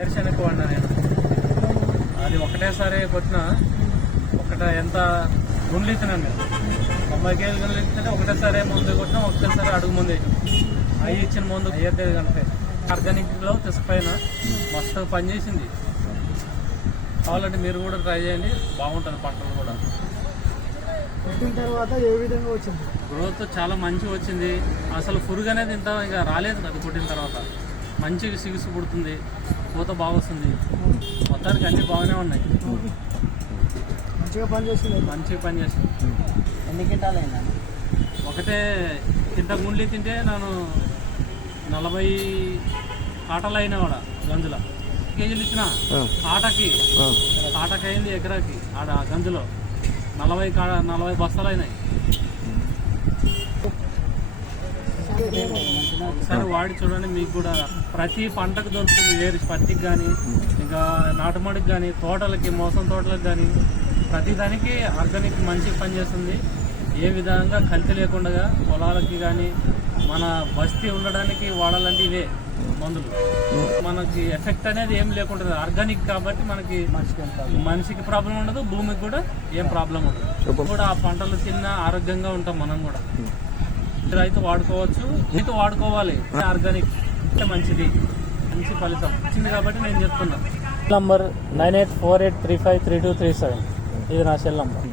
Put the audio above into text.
వేరుశనగ వాడినా నేను. అది ఒకటేసారి కొట్టిన ఎంత గుండ్లు ఇచ్చినాను నేను. 90 కేజీలు గుండ్లు ఇచ్చితే ఒకటేసారి ముందు కొట్టినా, ఒకటేసారి అడుగు ముందు అవి ఇచ్చిన ముందు అయ్యేది కంటే ఆర్గానిక్లో తీసుకుపోయినా మస్తు పనిచేసింది. కావాలంటే మీరు కూడా ట్రై చేయండి, బాగుంటుంది పంటలు కూడా. కొట్టిన తర్వాత ఏ విధంగా వచ్చింది? గ్రోత్ చాలా మంచిగా వచ్చింది. అసలు పురుగు అనేది ఇంత ఇక రాలేదు. అది కొట్టిన తర్వాత మంచిగా సిగుసు పుడుతుంది, పూత బాగా వస్తుంది. మొత్తానికి అన్నీ బాగానే ఉన్నాయి. మంచిగా పనిచేస్తుంది. మంచిగా పనిచేస్తుంది. ఎన్ని కింటాలు అయిందా? ఒకటే కింద గుండ్లు తింటే నేను 40 కాటలు అయినా కూడా గంజుల కేజీలు ఇచ్చిన కాటకి అయింది ఎకరాకి ఆడ గంజులో 40 బస్తాలు అయినాయి. ఒకసారి వాడి చూడండి, మీకు కూడా ప్రతి పంటకు దొరుకుతుంది. వేరు పత్తికి కానీ, ఇంకా నాటుమడికి కానీ, తోటలకి, మోసం తోటలకు కానీ, ప్రతి దానికి ఆర్గానిక్ మంచిగా పనిచేస్తుంది. ఏ విధంగా కల్తీ లేకుండా పొలాలకి కానీ మన బస్తీ ఉండడానికి వాడాలంటే ఇవే మందులు. మనకి ఎఫెక్ట్ అనేది ఏం లేకుండా ఆర్గానిక్ కాబట్టి మనకి మనిషికి ప్రాబ్లం ఉండదు, భూమికి కూడా ఏం ప్రాబ్లం ఉండదు. కూడా ఆ పంటలు తిన్న ఆరోగ్యంగా ఉంటాం మనం కూడా. రైతు వాడుకోవచ్చు, రైతు వాడుకోవాలి. ఆర్గానిక్ మంచిది, మంచి ఫలితం వచ్చింది కాబట్టి నేను చెప్తున్నా. నంబర్ 9848353237 ఇది నా సెల్ నంబర్.